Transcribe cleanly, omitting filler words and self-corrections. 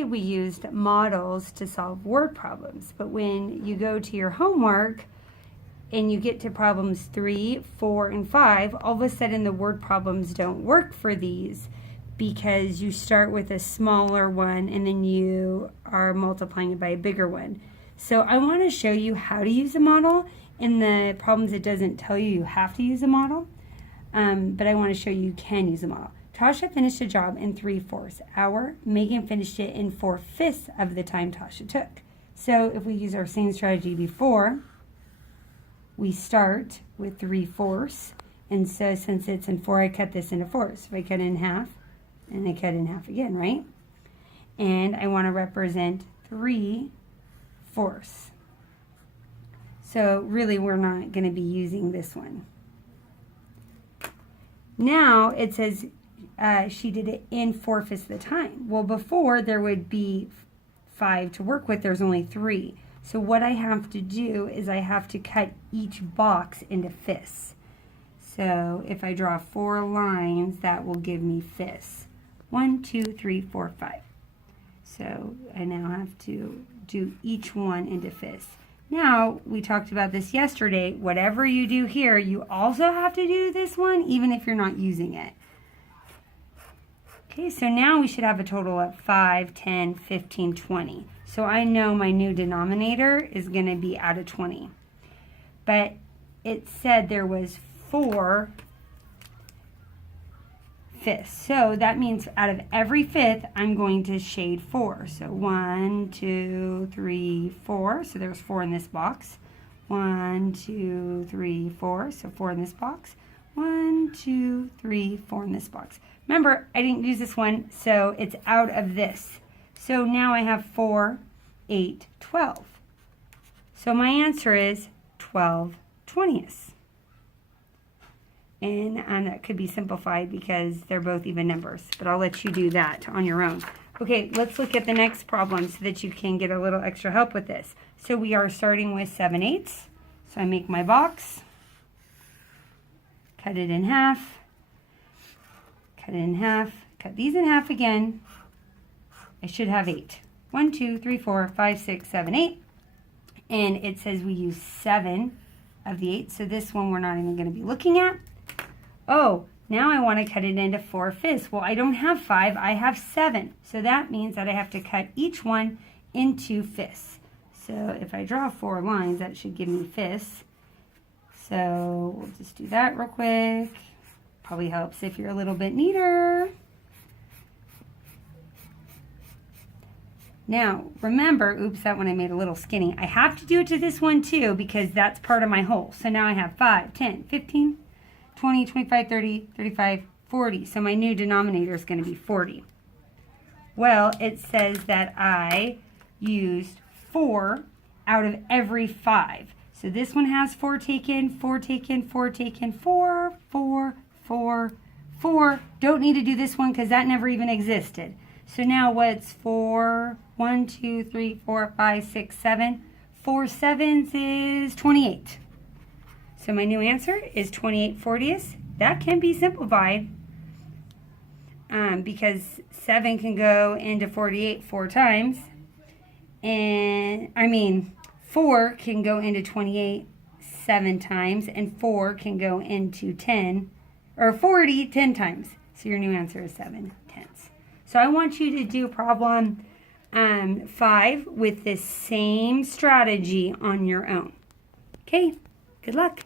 We used models to solve word problems, but when you go to your homework and you get to problems 3, 4, and 5, all of a sudden the word problems don't work for these because you start with a smaller one and then you are multiplying it by a bigger one. So I want to show you how to use a model. In the problems it doesn't tell you have to use a model, but I want to show you can use a model. Tasha finished a job in 3/4 hour. Megan finished it in 4/5 of the time Tasha took. So if we use our same strategy before, we start with 3/4. And so since it's in 4, I cut this into 4s. If I cut it in half, and I cut it in half again, right? And I want to represent 3/4. So really we're not going to be using this one. Now it says she did it in 4/5 of the time. Well, before there would be 5 to work with, there's only 3. So what I have to do is I have to cut each box into fifths. So if I draw 4 lines, that will give me fifths. 1, 2, 3, 4, 5. So I now have to do each one into fifths. Now, we talked about this yesterday. Whatever you do here, you also have to do this one, even if you're not using it. Okay, so now we should have a total of 5, 10, 15, 20. So I know my new denominator is going to be out of 20. But it said there was 4 fifths. So that means out of every fifth, I'm going to shade 4. So 1, 2, 3, 4. So there's 4 in this box. 1, 2, 3, 4. So 4 in this box. 1, 2, 3, 4 in this box. Remember, I didn't use this one, so it's out of this. So now I have 4, 8, 12. So my answer is 12/20. And that could be simplified because they're both even numbers, but I'll let you do that on your own. Okay, let's look at the next problem so that you can get a little extra help with this. So we are starting with 7/8. So I make my box, cut it in half, cut it in half, cut these in half again. I should have 8. 1, 2, 3, 4, 5, 6, 7, 8. And it says we use 7 of the 8. So this one we're not even going to be looking at. Oh, now I want to cut it into 4/5. Well, I don't have 5, I have 7. So that means that I have to cut each one into fifths. So if I draw 4 lines, that should give me fifths. So we'll just do that real quick. Probably helps if you're a little bit neater. Now, remember, oops, that one I made a little skinny. I have to do it to this one too because that's part of my whole. So now I have 5, 10, 15, 20, 25, 30, 35, 40. So my new denominator is going to be 40. Well, it says that I used 4 out of every 5. So this one has 4 taken, 4 taken, 4 taken, 4, 4, 4, 4. Don't need to do this one because that never even existed. So now what's 4, 1, 2, 3, 4, 5, 6, 7. 4 sevens is 28. So my new answer is 28/40. That can be simplified because 7 can go into 48 4 times. And 4 can go into 28 7 times, and 4 can go into 10 or 40 10 times. So your new answer is 7/10. So I want you to do problem 5 with this same strategy on your own. Okay, good luck.